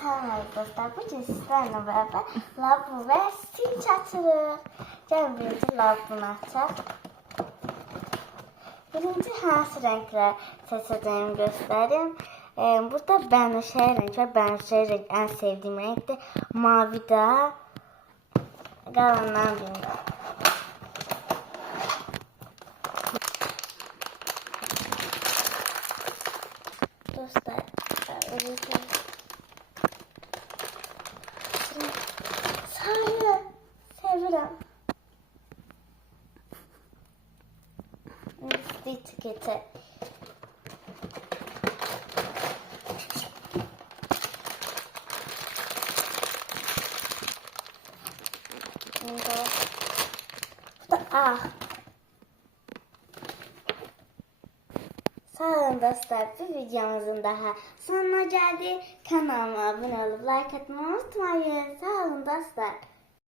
selam dostlar. Bugün sizlerle beraber lavabo ve stinç açırıq. Gəlin birinci lavabonu açaq. Birinci hansı renkler seçeceğimi göstereyim. Ee, burada bənövşəyi renk var. Bənövşəyi renk en sevdiğim renkdir. Mavi də qalandan bilmirəm. Dostlar, öyle Etiketi. Şimdi bu da ah. Sağ olun dostlar. Bir videomuzun daha sonuna geldi. Kanalıma abone olup like atmayı unutmayın. Sağ olun dostlar.